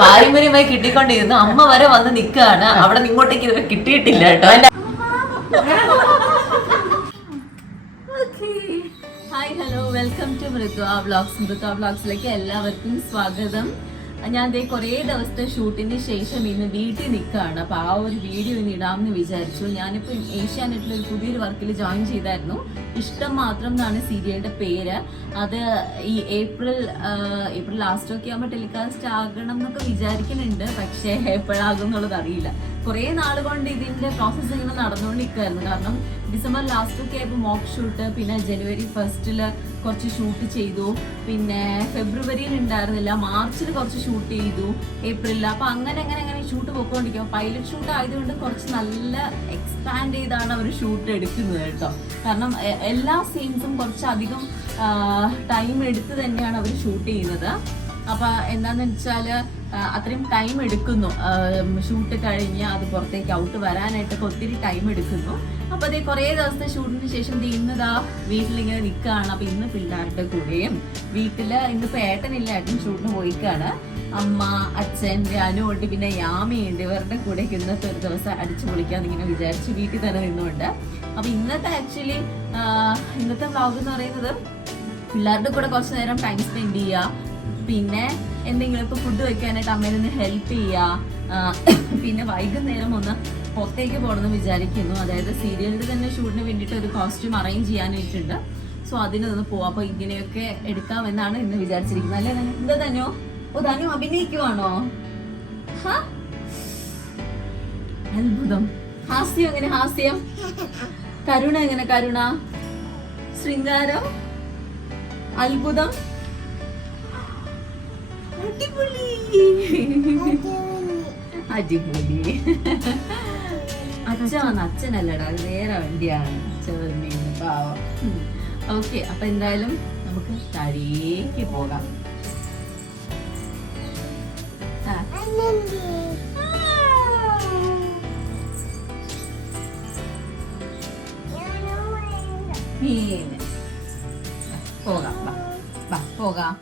പാരമ്പര്യമായി കിട്ടിക്കൊണ്ടിരുന്നു. അമ്മ വരെ വന്ന് നിൽക്കുകയാണ്. അവിടെ ഇങ്ങോട്ടേക്ക് ഇതുവരെ കിട്ടിയിട്ടില്ല കേട്ടോ. Hi hello, welcome to Mrithva vlogs. Mrithva വ്ളോഗ്സിലേക്ക് എല്ലാവർക്കും സ്വാഗതം. ഞാൻ ദേ കുറേ ദിവസത്തെ ഷൂട്ടിന് ശേഷം ഇന്ന് വീട്ടിൽ നിൽക്കുകയാണ്. അപ്പോൾ ആ ഒരു വീഡിയോ ഇന്ന് ഇടാമെന്ന് വിചാരിച്ചു. ഞാനിപ്പോൾ ഏഷ്യാനെറ്റിൽ ഒരു പുതിയൊരു വർക്കിൽ ജോയിൻ ചെയ്തായിരുന്നു. ഇഷ്ടം മാത്രം എന്നാണ് സീരിയലിൻ്റെ പേര്. അത് ഈ ഏപ്രിൽ ലാസ്റ്റൊക്കെ ആകുമ്പോൾ ടെലികാസ്റ്റ് ആകണം എന്നൊക്കെ വിചാരിക്കുന്നുണ്ട്. പക്ഷേ എപ്പോഴാകും എന്നുള്ളത് അറിയില്ല. കുറേ നാൾ കൊണ്ട് ഇതിൻ്റെ പ്രോസസ്സ് ഇങ്ങനെ നടന്നുകൊണ്ടിരിക്കുമായിരുന്നു. കാരണം ഡിസംബർ ലാസ്റ്റൊക്കെ ആയപ്പോൾ മോക്ക് ഷൂട്ട്, പിന്നെ ജനുവരി 1 കുറച്ച് ഷൂട്ട് ചെയ്തു, പിന്നെ ഫെബ്രുവരിയിൽ ഉണ്ടായിരുന്നില്ല, മാർച്ചിൽ കുറച്ച് ഷൂട്ട് ചെയ്തു, ഏപ്രിലിൽ. അപ്പോൾ അങ്ങനെ ഷൂട്ട് പോയിക്കൊണ്ടിരിക്കും. പൈലറ്റ് ഷൂട്ട് ആയതുകൊണ്ട് കുറച്ച് നല്ല എക്സ്പാൻഡ് ചെയ്താണ് അവർ ഷൂട്ട് എടുക്കുന്നത് കേട്ടോ. കാരണം എല്ലാ സീൻസും കുറച്ചധികം ടൈം എടുത്ത് തന്നെയാണ് അവർ ഷൂട്ട് ചെയ്യുന്നത്. അപ്പോൾ എന്താണെന്ന് വെച്ചാൽ അത്രയും ടൈം എടുക്കുന്നു. ഷൂട്ട് കഴിഞ്ഞ് അത് പുറത്തേക്ക് ഔട്ട് വരാനായിട്ടൊക്കെ ഒത്തിരി ടൈം എടുക്കുന്നു. അപ്പോൾ അതേ കുറേ ദിവസത്തെ ഷൂട്ടിന് ശേഷം ഇന്നതാ വീട്ടിലിങ്ങനെ നിൽക്കുകയാണ്. അപ്പോൾ ഇന്ന് പിള്ളേരുടെ കൂടെയും വീട്ടിൽ ഇന്നിപ്പോൾ ഏട്ടനില്ല, ഏട്ടൻ ഷൂട്ടിന് പോയിക്കാണ്. അമ്മ, അച്ഛൻ, അനുണ്ട്, പിന്നെ യാമിയുണ്ട്. ഇവരുടെ കൂടെ ഇന്നത്തെ ഒരു ദിവസം അടിച്ചു പൊളിക്കാന്ന് ഇങ്ങനെ വിചാരിച്ച് വീട്ടിൽ തന്നെ നിന്നുകൊണ്ട്. അപ്പോൾ ഇന്നത്തെ വ്ളോഗ് എന്ന് പറയുന്നത് പിള്ളേരുടെ കൂടെ കുറച്ച് നേരം ടൈം സ്പെൻഡ് ചെയ്യുക, പിന്നെ എന്തെങ്കിലുമൊക്കെ ഫുഡ് വെക്കാനായിട്ട് അമ്മയിൽ നിന്ന് ഹെൽപ്പ് ചെയ്യുക, പിന്നെ വൈകുന്നേരം ഒന്ന് പുറത്തേക്ക് പോകണമെന്ന് വിചാരിക്കുന്നു. അതായത് സീരിയലിൽ തന്നെ ഷൂട്ടിന് വേണ്ടിയിട്ട് ഒരു കോസ്റ്റ്യൂം അറേഞ്ച് ചെയ്യാനായിട്ടുണ്ട്. സോ അതിനൊന്ന് പോവാം. അപ്പോൾ ഇങ്ങനെയൊക്കെ എടുക്കാമെന്നാണ് ഇന്ന് വിചാരിച്ചിരിക്കുന്നത്. അല്ലേ എന്താ തന്നോ? ഓ, തനു അഭിനയിക്കുവാണോ? അത്ഭുതം. ഹാസ്യം എങ്ങനെ? ഹാസ്യം. കരുണ എങ്ങനെ? കരുണ. ശൃംഗാരം. അത്ഭുതം. അടിപൊളി. അടിപൊളി. അച്ഛനല്ലടാ, അത് വേറെ വണ്ടിയാണ്. ചേർന്ന് പാവം. ഓക്കെ, അപ്പൊ എന്തായാലും നമുക്ക് താഴേക്ക് പോകാം. പോകാം, പോകാം.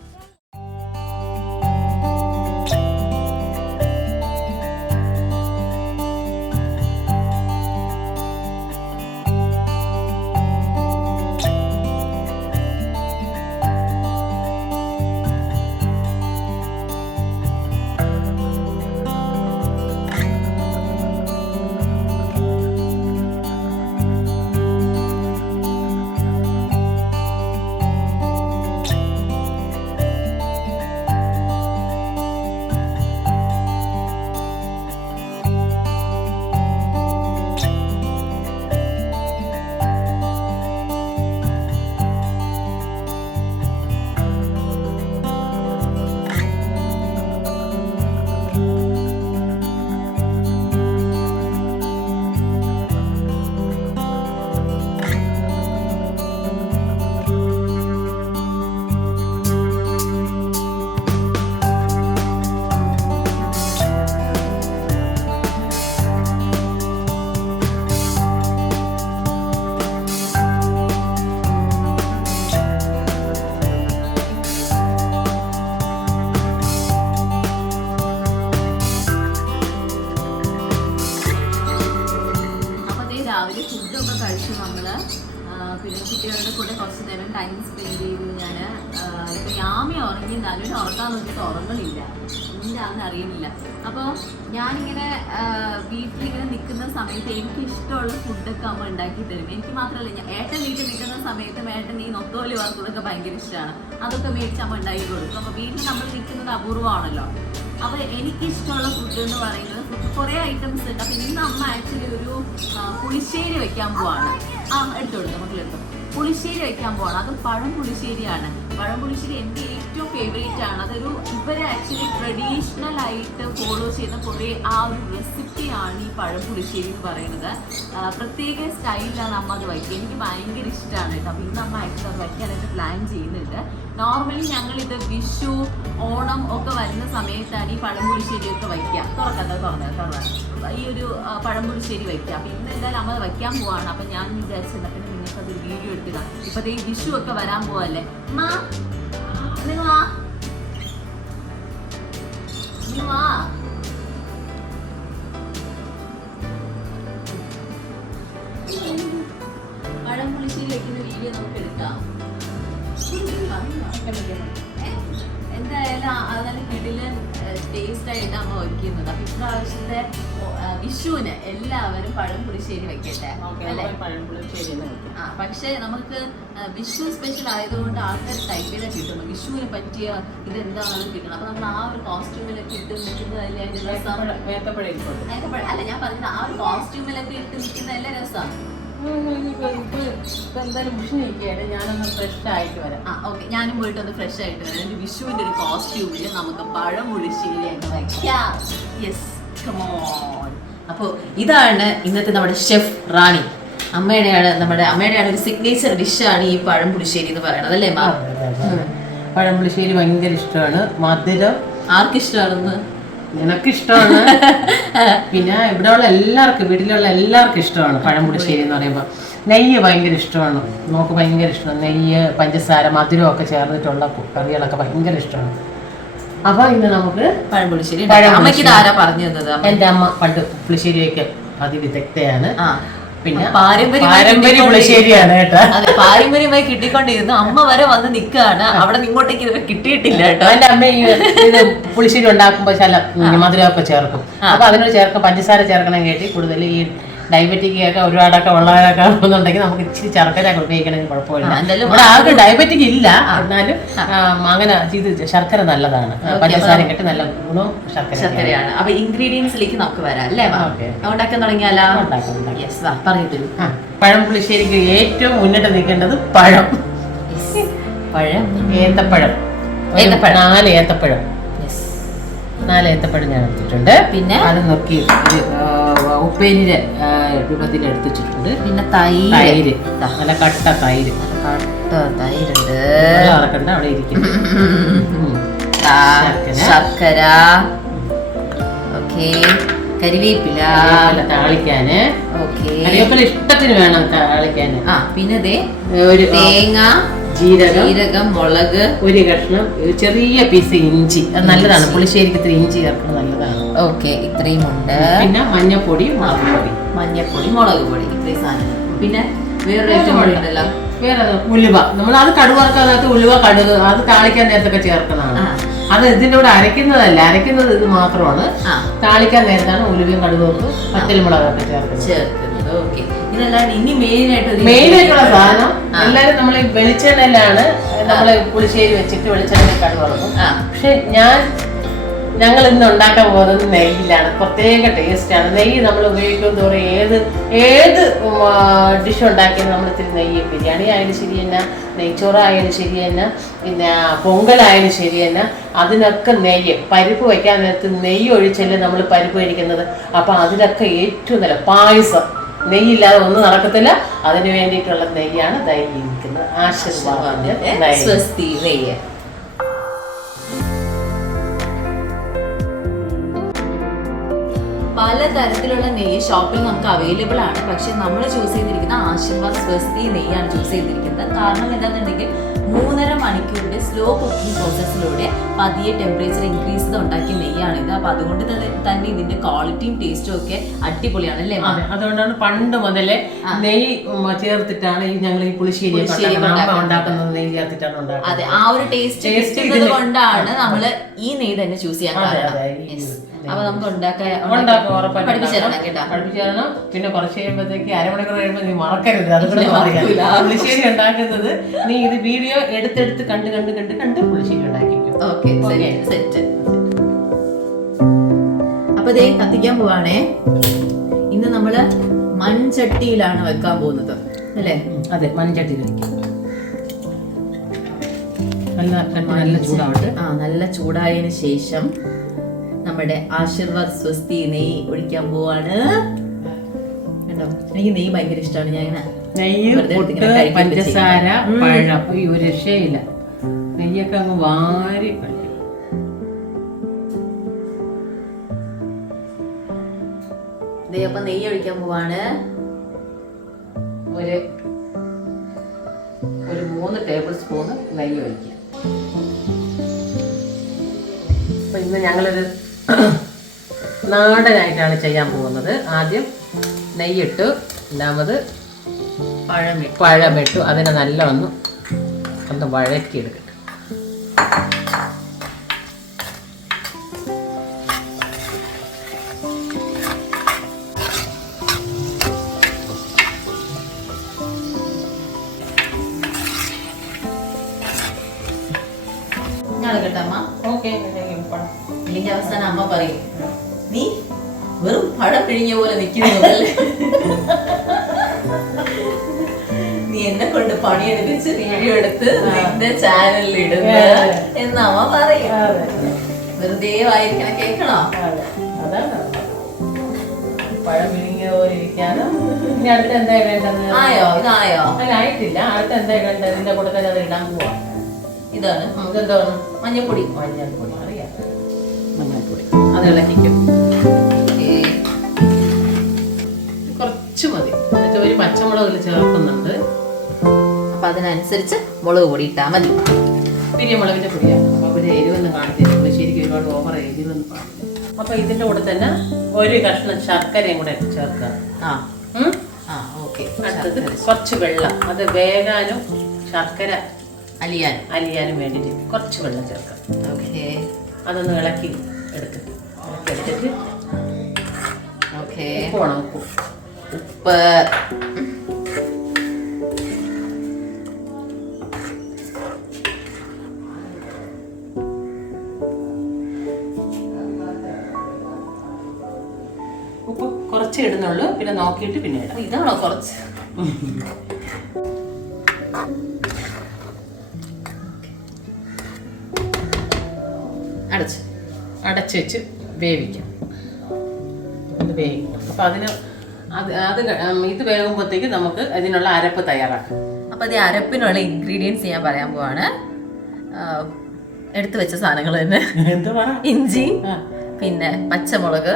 രാവിലെ ഫുഡൊക്കെ കഴിച്ചു നമ്മള്. പിന്നെ കുട്ടികളുടെ കൂടെ കുറച്ച് നേരം ടൈം സ്പെൻഡ് ചെയ്തു ഞാൻ. ഇപ്പൊ യാമി ഉറങ്ങി, നല്ലൊരു ഉറക്കാൻ നോക്കിയിട്ട് ഉറങ്ങണില്ല, എന്താണെന്ന് അറിയുന്നില്ല. അപ്പോൾ ഞാനിങ്ങനെ വീട്ടിലിങ്ങനെ നിൽക്കുന്ന സമയത്ത് എനിക്ക് ഇഷ്ടമുള്ള ഫുഡൊക്കെ അമ്മ ഉണ്ടാക്കി തരും. എനിക്ക് മാത്രമല്ല, ഏട്ടൻ വീട്ടിൽ നിൽക്കുന്ന സമയത്ത് ഏട്ടൻ ഈ നൊത്തോലി വറുത്തതൊക്കെ ഭയങ്കര ഇഷ്ടമാണ്. അതൊക്കെ മേടിച്ച് അമ്മ ഉണ്ടാക്കി കൊടുക്കും. അപ്പോൾ വീട്ടിൽ നമ്മൾ നിൽക്കുന്നത് അപൂർവമാണല്ലോ. അപ്പോൾ എനിക്കിഷ്ടമുള്ള ഫുഡ് എന്ന് പറയുന്നത് കുറേ ഐറ്റംസ് ഉണ്ട്. അപ്പം ഇന്ന് അമ്മ ആക്ച്വലി ഒരു പുളിശ്ശേരി വെക്കാൻ പോവാണ്. എടുത്തു മക്കളെടുത്തു. പുളിശ്ശേരി വെക്കാൻ പോവാണ്. അത് പഴം പുളിശ്ശേരിയാണ്. പഴം പുളിശ്ശേരി എൻ്റെ ഏറ്റവും ഫേവറേറ്റ് ആണ്. അതൊരു ഇവർ ആക്ച്വലി ട്രഡീഷണൽ ആയിട്ട് ഫോളോ ചെയ്യുന്ന കുറേ ആ ഒരു റെസിപ്പിയാണ് ഈ പഴം പുളിശ്ശേരി എന്ന് പറയുന്നത്. പ്രത്യേക സ്റ്റൈലിലാണ് അമ്മ അത് വയ്ക്കുക. എനിക്ക് ഭയങ്കര ഇഷ്ടമാണ് കേട്ടോ. അപ്പോൾ ഇന്ന് അമ്മ ആക്ച്വലി അത് വയ്ക്കാനായിട്ട് പ്ലാൻ ചെയ്യുന്നുണ്ട്. നോർമലി ഞങ്ങളിത് വിഷു, ഓണം ഒക്കെ വരുന്ന സമയത്താണ് ഈ പഴം പുളിശ്ശേരിയൊക്കെ വയ്ക്കുക. തുറന്നത് ഈ ഒരു പഴം പുളിശ്ശേരി വയ്ക്കുക. അപ്പം ഇന്ന് എന്തായാലും അമ്മ അത് വയ്ക്കാൻ പോവാണ്. അപ്പം ഞാൻ വിചാരിച്ചത് പിന്നെ നിങ്ങൾക്ക് അതൊരു വീഡിയോ എടുക്കുക. ഇപ്പോഴത്തെ ഈ വിഷു ഒക്കെ വരാൻ പോവല്ലേ. വിഷുവാ. പഴം പുളിശ്ശേരി വെക്കുന്ന വീഡിയോ നമുക്ക് എടുക്കാം. എന്തായാലും അത് നല്ല കിടിലൻ ടേസ്റ്റ് ആയിട്ട് അമ്മ വയ്ക്കുന്നത്. അപ്പൊ ഇപ്രാവശ്യത്തെ വിഷുവിന് എല്ലാവരും പഴം പുളിശ്ശേരി വെക്കട്ടെ അല്ലേ? പക്ഷെ നമുക്ക് വിഷു സ്പെഷ്യൽ ആയതുകൊണ്ട് ആൾക്കാർ ടൈപ്പ് ചെയ്താൽ കിട്ടുന്നു. വിഷുവിന് പറ്റിയ ഇതെന്താണെന്ന് കിട്ടണം. അപ്പൊ നമ്മൾ ആ ഒരു കോസ്റ്റ്യൂമിലൊക്കെ ഇട്ട് നിൽക്കുന്നതല്ലേ അതിന്റെ രസം. അല്ല, ഞാൻ പറഞ്ഞത് ആ ഒരു കോസ്റ്റ്യൂമിലൊക്കെ ഇട്ട് നിൽക്കുന്നതല്ലേ രസം. ഞാനൊന്ന് ഫ്രഷ് ആയിട്ട് വരാം. ഞാനും പോയിട്ട് ഒന്ന് ഫ്രഷ് ആയിട്ട് വരാം. ഒരു വിഷുവിന്റെ ഒരു കോസ്റ്റ്യൂമില് നമുക്ക് പഴം പുളിശ്ശേരി ഒക്കെ വയ്ക്കാം. Yes, come on. അപ്പോൾ ഇതാണ് ഇന്നത്തെ നമ്മുടെ ഷെഫ് റാണി. അമ്മയുടെയാണ് ഒരു സിഗ്നേച്ചർ ഡിഷാണ് ഈ പഴം പുളിശ്ശേരി എന്ന് പറയുന്നത് അല്ലേ മാ? പഴം പുളിശ്ശേരി ഭയങ്കര ഇഷ്ടമാണ്. മധുരം ആർക്കിഷ്ടമാണെന്ന്? നിനക്കിഷ്ടമാണ്. പിന്നെ ഇവിടെയുള്ള എല്ലാവർക്കും, വീട്ടിലുള്ള എല്ലാവർക്കും ഇഷ്ടമാണ് പഴം പുളിശ്ശേരി എന്ന് പറയുമ്പോൾ. നെയ്യ് ഭയങ്കര ഇഷ്ടമാണ്. നമുക്ക് ഭയങ്കര ഇഷ്ടമാണ് നെയ്യ്, പഞ്ചസാര, മധുരമൊക്കെ ചേർന്നിട്ടുള്ള കറികളൊക്കെ ഭയങ്കര ഇഷ്ടമാണ്. അപ്പൊ ഇന്ന് നമുക്ക് പഴം പുളിശ്ശേരി. പറഞ്ഞു തന്നത് എൻ്റെ അമ്മ പണ്ട് പുളിശ്ശേരി വയ്ക്കാൻ അതിവിദഗ്ധയാണ്. പിന്നെ പാരമ്പര്യ പുളിശ്ശേരിയാണ് കേട്ടോ. അതെ, പാരമ്പര്യമായി കിട്ടിക്കൊണ്ടിരുന്നു. അമ്മ വരെ വന്ന് നിൽക്കുകയാണ്. അവിടെ ഇങ്ങോട്ടേക്ക് ഇതൊക്കെ കിട്ടിയിട്ടില്ല കേട്ടോ. എന്റെ അമ്മ ഇത് പുളിശ്ശേരി ഉണ്ടാക്കുമ്പോ ചില മധുരമൊക്കെ ചേർക്കും. അപ്പൊ അതിനോട് ചേർക്കും, പഞ്ചസാര ചേർക്കണം കേട്ടി. കൂടുതൽ ഈ ഡയബറ്റിക് ഒക്കെ ഒരുപാടൊക്കെ ഉള്ളവരൊക്കെ ഉണ്ടെങ്കിൽ നമുക്ക് ഇച്ചിരി ശർക്കര ഉപയോഗിക്കണമെങ്കിൽ കുഴപ്പമില്ല. ഇവിടെ ആർക്കും ഡയബറ്റിക് ഇല്ല, എന്നാലും അങ്ങനെ ഇത് ശർക്കര നല്ലതാണ്. പഞ്ചസാര കെട്ടി നല്ല ഗുണവും ശർക്കരയാണ്. അപ്പൊ ഇൻഗ്രീഡിയൻസിലേക്ക് നമുക്ക് വരാം അല്ലേ? ഉണ്ടാക്കാൻ തുടങ്ങിയാലോ? പറഞ്ഞു തരൂ. പഴം പുളിശ്ശേരിക്ക് ഏറ്റവും മുന്നിട്ട് നിൽക്കേണ്ടത് പഴം. ഏത്തപ്പഴം. 4 ഏത്തപ്പഴം ഞാൻ എടുത്തിട്ടുണ്ട്. പിന്നെ അത് നോക്കി ഉപ്പേരിയുടെ രൂപത്തിൽ എടുത്തിട്ടുണ്ട്. പിന്നെ തൈര്, നല്ല കട്ട തൈര്. തൈരുണ്ട്. ഇറക്കണ്ട, അവിടെ ഇരിക്കുന്നു. ശർക്കര, ഓക്കെ. കരിവേപ്പില താളിക്കാന്. കരിവേപ്പില ഇഷ്ടത്തിന് വേണം താളിക്കാന്. പിന്നെ ഒരു തേങ്ങ, ജീരകം, മുളക്, ഒരു കഷ്ണം, ചെറിയ പീസ് ഇഞ്ചി. അത് നല്ലതാണ്. പുളിശ്ശേരിക്ക് ഇത്തിരി ഇഞ്ചി ചേർക്കുന്നത് നല്ലതാണ്. ഓക്കെ, ഇത്രയും ഉണ്ട്. പിന്നെ മഞ്ഞപ്പൊടി, മുളക് പൊടി, ഇത്രയും സാധനങ്ങൾ. പിന്നെ വേറൊരു ഐറ്റം ഉണ്ടല്ലോ, വേറെ ഉലുവ. നമ്മൾ അത് കടുവറക്കകത്ത് ഉലുവ, കടുക് അത് താളിക്കാൻ നേരത്തൊക്കെ ചേർക്കുന്നതാണ്. അത് ഇതിന്റെ കൂടെ അരയ്ക്കുന്നത് ഇത് മാത്രമാണ്. താളിക്കാൻ നേരത്താണ് ഉലുവയും കടുകൊക്കെ പച്ചമുളകൊക്കെ ചേർക്കുന്നത്. ഓക്കെ, ഇതല്ലാണ്ട് ഇനി മെയിനായിട്ടുള്ള സാധനം എല്ലാരും നമ്മൾ ഈ വെളിച്ചെണ്ണയിലാണ് നമ്മള് പുളിശ്ശേരി വെച്ചിട്ട് വെളിച്ചെണ്ണയിൽ കടുവറക്കും. പക്ഷെ ഞങ്ങൾ ഇന്ന് ഉണ്ടാക്കാൻ പോകുന്നത് നെയ്യിലാണ്. പ്രത്യേക ടേസ്റ്റാണ്. നെയ്യ് നമ്മൾ ഉപയോഗിക്കും തോറും ഏത് ഡിഷ് ഉണ്ടാക്കിയാലും നമ്മൾ ഇത്തിരി നെയ്യ്, ബിരിയാണി ആയാലും ശരി തന്നെ, നെയ്ച്ചോറായാലും ശരി തന്നെ, പിന്നെ പൊങ്കലായാലും ശരി തന്നെ, അതിനൊക്കെ നെയ്യ്. പരിപ്പ് വയ്ക്കാൻ നേരത്ത് നെയ്യ് ഒഴിച്ചല്ലേ നമ്മൾ പരിപ്പ് കഴിക്കുന്നത്. അപ്പം അതിനൊക്കെ ഏറ്റവും നല്ല പായസം. നെയ്യില്ലാതെ ഒന്നും നടക്കത്തില്ല. അതിന് വേണ്ടിയിട്ടുള്ള നെയ്യാണ് ഇരിക്കുന്നത്. ആശീർവാദത്തിന്റെ നെയ്യ്. പലതരത്തിലുള്ള നെയ്യ് ഷോപ്പിൽ നമുക്ക് അവൈലബിൾ ആണ്. പക്ഷെ നമ്മൾ ചൂസ് ചെയ്തിരിക്കുന്ന ആശീർവാദ് സ്വസ്തി നെയ്യാണ് ചൂസ് ചെയ്തിരിക്കുന്നത്. കാരണം എന്താണെന്നുണ്ടെങ്കിൽ 3.5 മണിക്കൂറിന്റെ സ്ലോ കുക്കിംഗ് പ്രോസസ്സിലൂടെ പതിയെ ടെമ്പറേച്ചർ ഇൻക്രീസ് ചെയ്ത് ഉണ്ടാക്കിയ നെയ്യാണിത്. അപ്പൊ അതുകൊണ്ട് തന്നെ ഇതിന്റെ ക്വാളിറ്റിയും ടേസ്റ്റും ഒക്കെ അടിപൊളിയാണ് അല്ലേ? അതുകൊണ്ടാണ് പണ്ട് മുതലേ നെയ്യ് ചേർത്തിട്ടാണ് ഞങ്ങൾ ഈ പുളിശ്ശേരി ഉണ്ടാക്കുന്നത്. നെയ്യ് ചേർത്തിട്ടാണ് ഉണ്ടാക്കുന്നത്. അതെ, ആ ഒരു ടേസ്റ്റ് കൊണ്ടാണ് നമ്മള് ഈ നെയ്യ് തന്നെ ചൂസ് ചെയ്യാൻ കാരണം. അപ്പൊ നമുക്ക് പഠിപ്പിച്ചു തരണം. പിന്നെ കുറച്ച് കഴിയുമ്പോഴത്തേക്ക് അരമണിക്കൂർ കഴിയുമ്പോൾ നീ മറക്കരുത്. അതുകൊണ്ട് പുളിശ്ശേരി ഉണ്ടാക്കുന്നത് നീ ഇത് വീഡിയോ എടുത്തെടുത്ത് കണ്ട് പുളിശ്ശേരി ഉണ്ടാക്കിക്കും. സെറ്റ്. അപ്പൊ ദേ കത്തിക്കാൻ പോവാണേ. ഇന്ന് നമ്മള് മൺചട്ടിയിലാണ് വെക്കാൻ പോകുന്നത് അല്ലേ? അതെ, മൺചട്ടിയിൽ വെക്കും. നല്ല ചൂടാവട്ടെ. നല്ല ചൂടായതിനു ശേഷം നമ്മുടെ ആശീർവാദ് സ്വസ്തി നെയ്യ് ഒഴിക്കാൻ പോവാണ്. കണ്ടോ, എനിക്ക് നെയ്യ് ഭയങ്കര ഇഷ്ടമാണ്. ഞാൻ ഇങ്ങനെ നെയ്യ്, പഞ്ചസാര, പഴം, ഒരു രക്ഷയില്ല. നെയ്യൊക്കെ അങ്ങ് വാരി കഴിക്കും. അപ്പൊ നെയ്യ് ഒഴിക്കാൻ പോവാണ്. ഒരു 3 ടേബിൾ സ്പൂണ് നെയ്യ് ഒഴിക്കുക. അപ്പൊ ഇന്ന് ഞങ്ങളൊരു നാടനായിട്ടാണ് ചെയ്യാൻ പോകുന്നത്. ആദ്യം നെയ്യിട്ടു, രണ്ടാമത് പഴമിട്ടു. അതിനെ നല്ല ഒന്ന് വഴറ്റിയെടുക്കട്ടെ. ഓക്കെ, അല്ലെങ്കിൽ അവസാനം അമ്മ പറയും നീ വെറും പഴം പിഴിഞ്ഞ പോലെ നിൽക്കുന്നതല്ലേ, നീ എന്നെ കൊണ്ട് പണിയെടുപ്പിച്ച് വീഡിയോ എടുത്ത് നിന്റെ ചാനലിൽ ഇടുന്ന എന്ന് അമ്മ പറയും. വെറുതെ വായിരിക്കണം, കേൾക്കണോ? അതാണ് പഴം പിഴിഞ്ഞ പോലെ ഇരിക്കാതെ. ഇനി അടുത്ത് എന്താ വേണ്ടത്? ഇതായോ? ആയിട്ടില്ല. അടുത്ത് എന്താ വേണ്ടത്? ഇതിന്റെ കൂടെ തന്നെ അത് ഇടാൻ പോവാ. ഇതാണ് ഇതെന്താണ്? മഞ്ഞപ്പൊടി. അറിയാം, മഞ്ഞപ്പൊടി. അത് ഇളക്കിക്കും. കുറച്ച് മതി. എന്നിട്ട് ഒരു പച്ചമുളക് ചേർക്കുന്നുണ്ട്. അപ്പൊ അതിനനുസരിച്ച് മുളക് പൊടി ഇട്ടാ മതി. പിരിയമുളകിന്റെ പൊടിയാണ്. അപ്പൊ അവര് എരിവൊന്നും കാണിച്ചില്ല. ശരിക്കും ഒരുപാട് ഓവർ എരിവൊന്നും പാടില്ല. അപ്പൊ ഇതിന്റെ കൂടെ തന്നെ ഒരു കഷ്ണം ശർക്കരയും കൂടെ ചേർക്കുക. അടുത്തത് കുറച്ച് വെള്ളം. അത് വേകാനും ശർക്കര അലിയാനും വേണ്ടിയിട്ട് കുറച്ച് വെള്ളം ചേർക്കാം. ഓക്കെ, അതൊന്ന് ഇളക്കി എടുത്തിട്ട് ഉപ്പ് വേണം. ഉപ്പ് ഉപ്പ് കുറച്ച് ഇടുന്നുള്ളൂ, പിന്നെ നോക്കിയിട്ട് പിന്നെ ഇടാം. ഇതാണോ കുറച്ച്? അടച്ച് വെച്ച് വേവിക്കാം. അപ്പൊ അതിന് ഇത് വേകുമ്പോഴത്തേക്ക് നമുക്ക് അതിനുള്ള അരപ്പ് തയ്യാറാക്കാം. അപ്പൊ അത് അരപ്പിനുള്ള ഇൻഗ്രീഡിയൻസ് ഞാൻ പറയാൻ പോവാണ്. എടുത്തു വെച്ച സാധനങ്ങൾ തന്നെ: ഇഞ്ചി, പിന്നെ പച്ചമുളക്,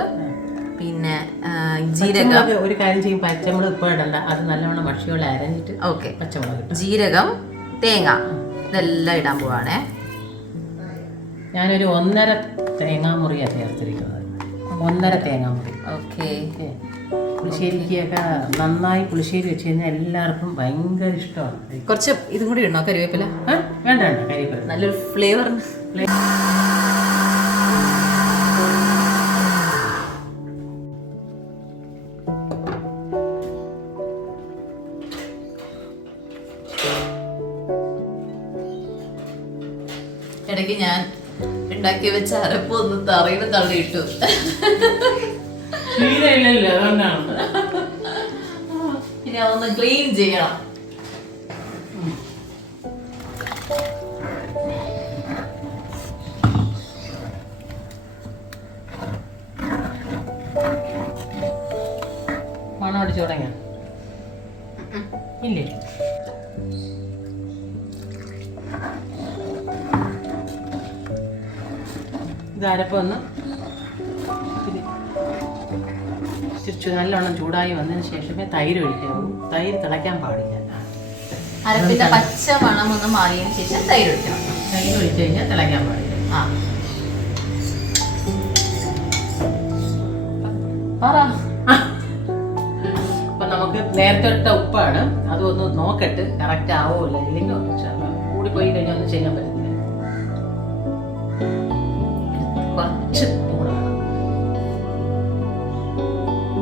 പിന്നെ ജീരകം. ഒരു കാര്യം ചെയ്യും, പച്ചമുളക് ഇപ്പോൾ ഇടണ്ട, അത് നല്ലവണ്ണം മഷിയോടെ അരഞ്ഞിട്ട്. ഓക്കെ, പച്ചമുളക്, ജീരകം, തേങ്ങ, ഇതെല്ലാം ഇടാൻ പോവാണേ. ഞാനൊരു 1.5 തേങ്ങാമുറിയാണ് ചേർത്തിരിക്കുന്നത്. 1.5 തേങ്ങാമുറി. ഓക്കെ. പുളിശ്ശേരിക്കൊക്കെ നന്നായി പുളിശ്ശേരി വെച്ച് കഴിഞ്ഞാൽ എല്ലാവർക്കും ഭയങ്കര ഇഷ്ടമാണ്. കുറച്ച് ഇതും കൂടി ഇടണോ? കരിവേപ്പില വേണ്ട, കരിവേപ്പില നല്ലൊരു ഫ്ലേവർ. ഇടയ്ക്ക് ഞാൻ ഉണ്ടാക്കി വെച്ച അരപ്പ് ഒന്ന് തറയിൽ തള്ളിയിട്ടു. ഇനി അതൊന്ന് ക്ലീൻ ചെയ്യണം. മണം അടിച്ചു തുടങ്ങിയ ഇല്ലേ? ഇത് അരപ്പൊന്ന് തിരിച്ചു നല്ലോണം ചൂടായി വന്നതിന് ശേഷമേ തൈര് ഒഴിക്കാവൂ. തൈര് തിളയ്ക്കാൻ പാടില്ല. അരപ്പിന്റെ പച്ച മണം ഒന്ന് മാറിയതിന് ശേഷം തൈര് ഒഴിക്കണം. തൈര് ഒഴിച്ചു കഴിഞ്ഞാൽ തിളയ്ക്കാൻ പാടില്ല. അപ്പൊ നമുക്ക് നേരത്തെ ഇട്ട ഉപ്പാണ്. അതൊന്ന് നോക്കട്ട് കറക്റ്റ് ആവോല്ല, ഇല്ലെങ്കിൽ കൂടി പോയി കഴിഞ്ഞാൽ ഒന്നും ചെയ്യാൻ പറ്റത്തില്ല. കുറച്ച് കൂടെ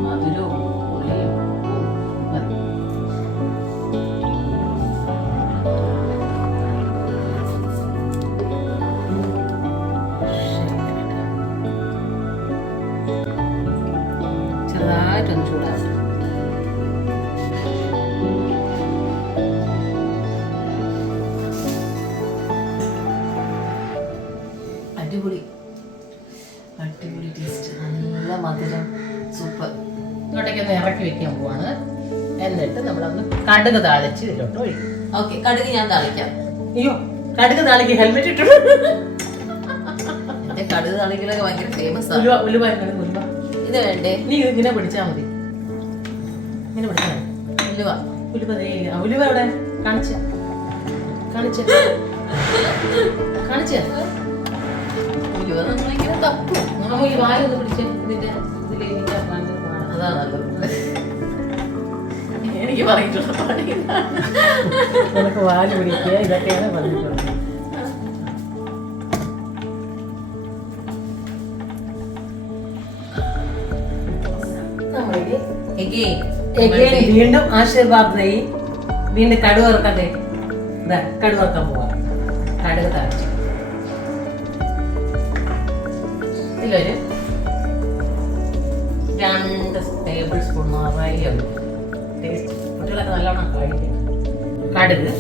മധുരവും പുളിയും മതി. ചെറുതായിട്ടൊന്ന് ചൂടാകും. അടിപൊളി ടേസ്റ്റ്, നല്ല മധുരം, സൂപ്പർ. ഇങ്ങോട്ടേക്കൊന്ന് ഇറക്കി വെക്കാൻ പോവാണ്. എന്നിട്ട് നമ്മളൊന്ന് കടുക് താളിച്ച് ഇതിലോട്ട് ഒഴിക്കും. ഓക്കെ, കടുക് ഞാൻ താളിക്കാം. അയ്യോ, കടുക് താളിക്ക് ഹെൽമെറ്റ് ഇട്ടു. എന്റെ കടുക് താളിക്കലൊക്കെ ഭയങ്കര ഫേമസ് ആണ്. ഉലുവ ഇത് വേണ്ടേ? നീ ഇങ്ങനെ പിടിച്ചാൽ മതി. ഇങ്ങനെ പിടിച്ചാൽ ഉലുവ എവിടെ? കാണിച്ച ഉലുവ നമ്മളിങ്ങനെ തപ്പും. അപ്പൊ ഈ വാലൊന്ന് പിടിച്ച് ഇതിന്റെ ഇതിലേക്ക് അതാ നല്ലത്. എനിക്ക് പറഞ്ഞിട്ടുള്ള പണി നിനക്ക് വാല് പിടിക്കുക ഇതൊക്കെയാണ് പറഞ്ഞിട്ടുള്ളത്. വീണ്ടും ആശീർവാദ് നെയ്യ് വീണ്ടും കടുവ വറുക്കട്ടെ. കടുവ വറുക്കാൻ പോവാ. കടുക് താഴ്ച ഇതിലൊരു 2 ടേബിൾ സ്പൂൺ നിറയെ ടേസ്റ്റ് കുട്ടികളൊക്കെ നല്ലോണം കഴിക്കും. കടുക്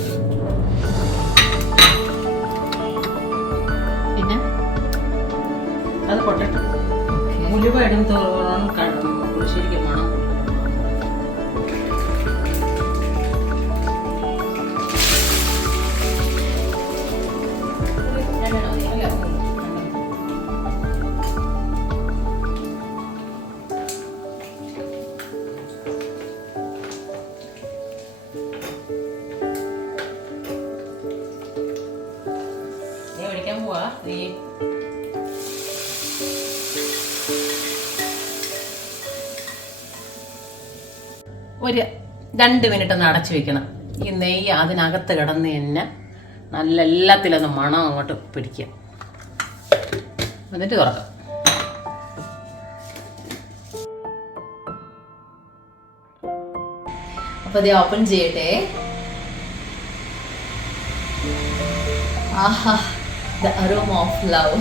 പിന്നെ അത് പൊട്ടട്ടെ. ഉലുവ ഇടും തോറും ശരിക്കും മണം. ഒഴിക്കാൻ പോവാ നീ. ഒരു 2 മിനിറ്റ് ഒന്ന് അടച്ചു വെക്കണം. ഈ നെയ്യ് അതിനകത്ത് കിടന്ന് തന്നെ നല്ല എല്ലാത്തിലൊന്ന് മണം അങ്ങോട്ട് പിടിക്കുക. എന്നിട്ട് തുറക്കാം. അപ്പൊ ഇത് ഓപ്പൺ ചെയ്യട്ടെ. ആഹാ, ദ അരോമ ഓഫ് ലവ്.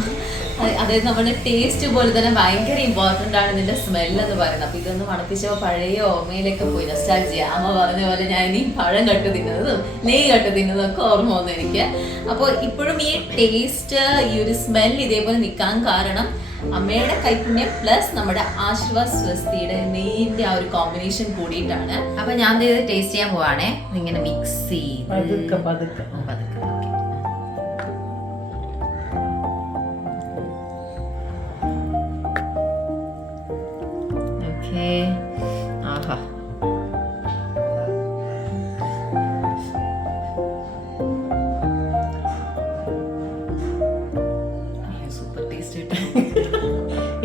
അതായത് നമ്മുടെ ടേസ്റ്റ് പോലെ തന്നെ ഭയങ്കര ഇമ്പോർട്ടൻ്റ് ആണ് ഇതിന്റെ സ്മെല്ല് എന്ന് പറയുന്നത്. അപ്പൊ ഇതൊന്ന് മണപ്പിച്ചപ്പോൾ പഴയ ഓർമ്മയിലേക്ക് പോയി. നൊസ്റ്റാൾജിയ. അമ്മ പറഞ്ഞ പോലെ ഞാൻ ഈ പഴം കട്ട് തിന്നതും നെയ്യ് കട്ട് തിന്നതും ഒക്കെ ഓർമ്മ വന്നു എനിക്ക്. അപ്പോൾ ഇപ്പോഴും ഈ ടേസ്റ്റ്, ഈ ഒരു സ്മെല്ല് ഇതേപോലെ നിൽക്കാൻ കാരണം അമ്മയുടെ കൈപ്പുണ്യം പ്ലസ് നമ്മുടെ ആശീർവാദ് സ്വസ്തിയുടെ നെയ്യിന്റെ ആ ഒരു കോമ്പിനേഷൻ കൂടിയിട്ടാണ്. അപ്പൊ ഞാൻ ഇത് ടേസ്റ്റ് ചെയ്യാൻ പോവാണേ. ഇങ്ങനെ മിക്സ് ചെയ്ത് പതുക്കെ പതുക്കെ പതുക്കെ. ആഹാ, സൂപ്പർ ടേസ്റ്റ്.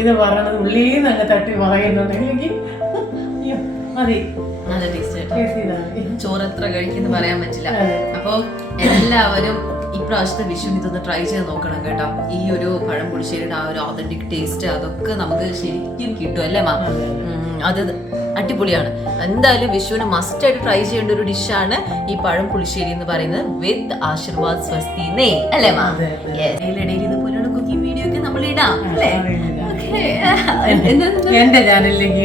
ഇത് പറയണത് ഉള്ളിന്ന് അങ്ങ് തട്ടി പറയുന്നുണ്ടെങ്കിൽ മതി. നല്ല ടേസ്റ്റ്. ചോറ് എത്ര കഴിക്കുന്നു പറയാൻ പറ്റില്ല. അപ്പൊ എല്ലാവരും ഇപ്രാവശ്യത്തെ വിഷുവിന് ഇതൊന്ന് ട്രൈ ചെയ്ത് നോക്കണം കേട്ടോ. ഈ ഒരു പഴം പുളിശ്ശേരിയുടെ ആ ഒരു ഓതന്റിക് ടേസ്റ്റ് അതൊക്കെ നമുക്ക് ശരിക്കും കിട്ടും അല്ലേ മാം? അത് അടിപൊളിയാണ്. എന്തായാലും വിഷുവിന് മസ്റ്റ് ആയിട്ട് ട്രൈ ചെയ്യേണ്ട ഒരു ഡിഷാണ് ഈ പഴം പുളിശ്ശേരി എന്ന് പറയുന്നത് വിത്ത് ആശീർവാദ് സ്വസ്തി നെയ്യ് അല്ലേ മാം? ഇടയിൽ ഇതുപോലെയുള്ള കുക്കിംഗ് വീഡിയോ ഒക്കെ നമ്മൾ ഇടാം അല്ലേ? എന്റെ ചാനലിലേക്ക്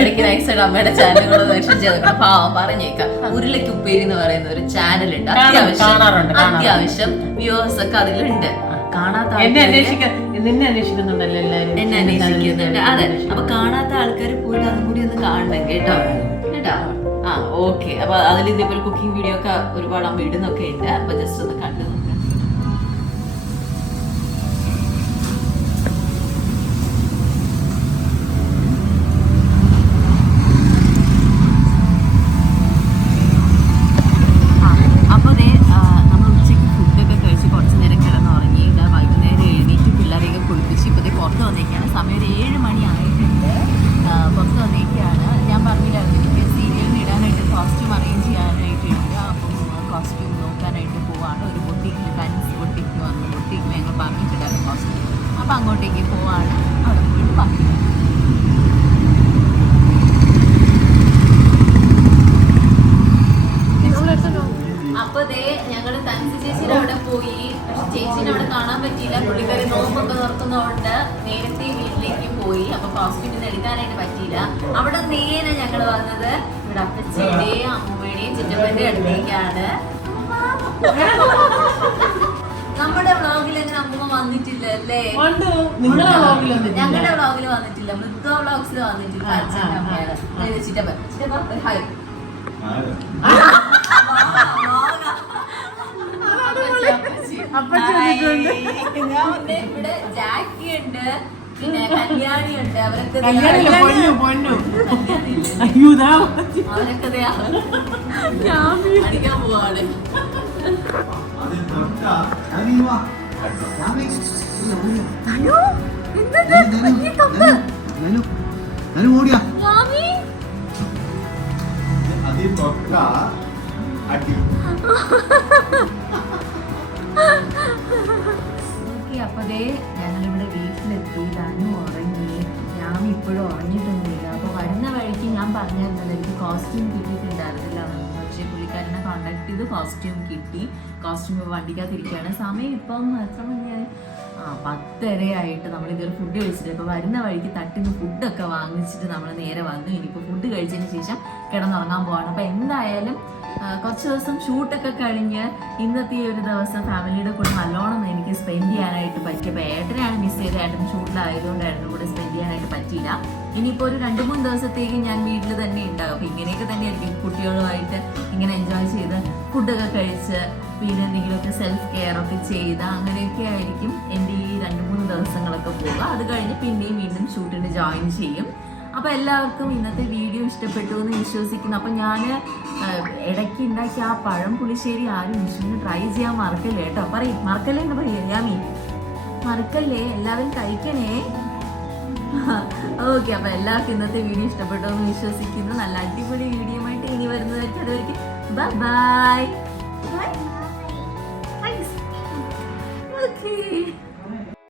ഇടയ്ക്ക് നൈസായിട്ട് അമ്മയുടെ ചാനൽ കൂടെ മെൻഷൻ ചെയ്തേക്കണം. പാവം പറഞ്ഞേക്കാം. ഉരുളയ്ക്ക് ഉപ്പേരി എന്ന് പറയുന്ന ഒരു ചാനൽ ഉണ്ട്. അത്യാവശ്യം വ്യൂവേഴ്സ് ഒക്കെ അതിലുണ്ട്. കാണാത്ത നിന്നെ അന്വേഷിക്കുന്നുണ്ടല്ലോ എല്ലാരും. എന്നെ അന്വേഷിക്കുന്നുണ്ട്. അതെ, അപ്പൊ കാണാത്ത ആൾക്കാർ പോയിട്ട് അതും കൂടി ഒന്ന് കാണണം കേട്ടോ. കേട്ടോ? ആ ഓക്കെ. അപ്പൊ അതിൽ ഇതേപോലെ കുക്കിംഗ് വീഡിയോ ഒക്കെ ഒരുപാട് അമ്മ ഇടുന്നൊക്കെ ഉണ്ട്. അപ്പൊ ജസ്റ്റ് ഒന്ന് കണ്ടു നോക്കാം. അപ്പൊ അങ്ങോട്ടേക്ക് പോവാണ്. അവിടെ പോയിട്ട് ബാക്കി. അപ്പൊ ദേ ഞങ്ങള് തൻസി ചേച്ചിയുടെ അവിടെ പോയി. പക്ഷെ ചേച്ചിനെ അവിടെ കാണാൻ പറ്റിയില്ല. പുള്ളിക്കാരി നോമ്പൊക്കെ നിർത്തുന്നതുകൊണ്ട് നേരത്തെ വീട്ടിലേക്ക് പോയി. അപ്പൊ കോസ്റ്റ്യൂമിന് എടുക്കാനായിട്ട് പറ്റിയില്ല. അവിടെ നേരെ ഞങ്ങള് വന്നത് ഇവിടെ അപ്പച്ചിയുടെയും അമ്മയുടെയും ചിറ്റപ്പന്റെ അടുത്തേക്കാണ്. നമ്മുടെ വ്ളോഗിൽ അങ്ങനെ അമ്മ വന്നിട്ടില്ല അല്ലേ? ഞങ്ങളുടെ വ്ളോഗിൽ വന്നിട്ടില്ല. മൃഗ വ്ളോഗ്സിൽ വന്നിട്ടില്ല. അച്ഛൻ്റെ അമ്മയാണ് ചിറ്റപ്പൻ. ചിറ്റപ്പൻ ഹായ്. ഇവിടെ ജാക്കി ഉണ്ട്, പിന്നെ കല്യാണി ഉണ്ട്. അവരൊക്കെ അടിക്കാൻ പോവാണ്. ഓടിയാ യാമി അതിൽ തൊട്ട അടി. ഓക്കെ, അപ്പൊ ദേ ഞങ്ങളിവിടെ വീട്ടിലെത്തി. ധനു ഉറങ്ങി, ഞാൻ ഇപ്പോഴും ഉറങ്ങിയിട്ടൊന്നുമില്ല. അപ്പൊ വരുന്ന വഴിക്ക് ഞാൻ പറഞ്ഞിരുന്നല്ലോ എനിക്ക് കോസ്റ്റ്യൂം കിട്ടിയിട്ടുണ്ടായിരുന്നില്ല, പക്ഷേ പുള്ളിക്കാരനെ കോണ്ടാക്ട് ചെയ്ത് കോസ്റ്റ്യൂം കിട്ടി. കോസ്റ്റ്യൂം വണ്ടിക്കകത്തിരിക്കുകയാണ്. സമയം ഇപ്പം എത്ര മണിയായി? 10:30 ആയിട്ട്. നമ്മളിതൊരു ഫുഡ് കഴിച്ചിട്ട് ഇപ്പോൾ വരുന്ന വഴിക്ക് തട്ടിന്ന് ഫുഡൊക്കെ വാങ്ങിച്ചിട്ട് നമ്മൾ നേരെ വന്നു. ഇനിയിപ്പോൾ ഫുഡ് കഴിച്ചതിന് ശേഷം കിടന്നുറങ്ങാൻ പോവാണ്. അപ്പോൾ എന്തായാലും കുറച്ച് ദിവസം ഷൂട്ടൊക്കെ കഴിഞ്ഞ് ഇന്നത്തെ ഒരു ദിവസം ഫാമിലിയുടെ കൂടെ നല്ലോണം എനിക്ക് സ്പെൻഡ് ചെയ്യാനായിട്ട് പറ്റി. അപ്പോൾ ഏട്ടനെയാണ് മിസ് ചെയ്ത്, ഏട്ടൻ ഷൂട്ടിലായതുകൊണ്ട് ഏട്ടൻ്റെ കൂടെ സ്പെൻഡ് ചെയ്യാനായിട്ട് പറ്റിയില്ല. ഇനിയിപ്പോൾ ഒരു 2-3 ദിവസത്തേക്ക് ഞാൻ വീട്ടിൽ തന്നെ ഉണ്ടാകും. അപ്പോൾ ഇങ്ങനെയൊക്കെ തന്നെ ആയിരിക്കും കുട്ടികളുമായിട്ട് ഇങ്ങനെ എൻജോയ് ചെയ്ത് ഫുഡൊക്കെ കഴിച്ച് പിന്നെ എന്തെങ്കിലുമൊക്കെ സെൽഫ് കെയർ ഒക്കെ ചെയ്ത് അങ്ങനെയൊക്കെ ആയിരിക്കും എൻ്റെ ഈ 2-3 ദിവസങ്ങളൊക്കെ പോവുക. അത് കഴിഞ്ഞ് പിന്നെയും വീണ്ടും ഷൂട്ടിന് ജോയിൻ ചെയ്യും. അപ്പോൾ എല്ലാവർക്കും ഇന്നത്തെ വീഡിയോ ഇഷ്ടപ്പെട്ടു എന്ന് വിശ്വസിക്കുന്നു. അപ്പോൾ ഞാൻ ഇടയ്ക്ക് ഉണ്ടാക്കിയ ആ പഴം പുളിശ്ശേരി ആരും വിഷുവിന് ട്രൈ ചെയ്യാൻ മറക്കല്ലേ കേട്ടോ. പറയും മറക്കല്ലേ എന്ന് പറയാം യാമി, മറക്കല്ലേ, എല്ലാവരും കഴിക്കണേ. ഓക്കെ, അപ്പോൾ എല്ലാവർക്കും ഇന്നത്തെ വീഡിയോ ഇഷ്ടപ്പെട്ടു എന്ന് വിശ്വസിക്കുന്നു. നല്ല അടിപൊളി വീഡിയോ ആയിട്ട് ഇനി വരുന്നതായിരിക്കും. അതുവരെയ്ക്ക് ബൈ ബൈ. Okay.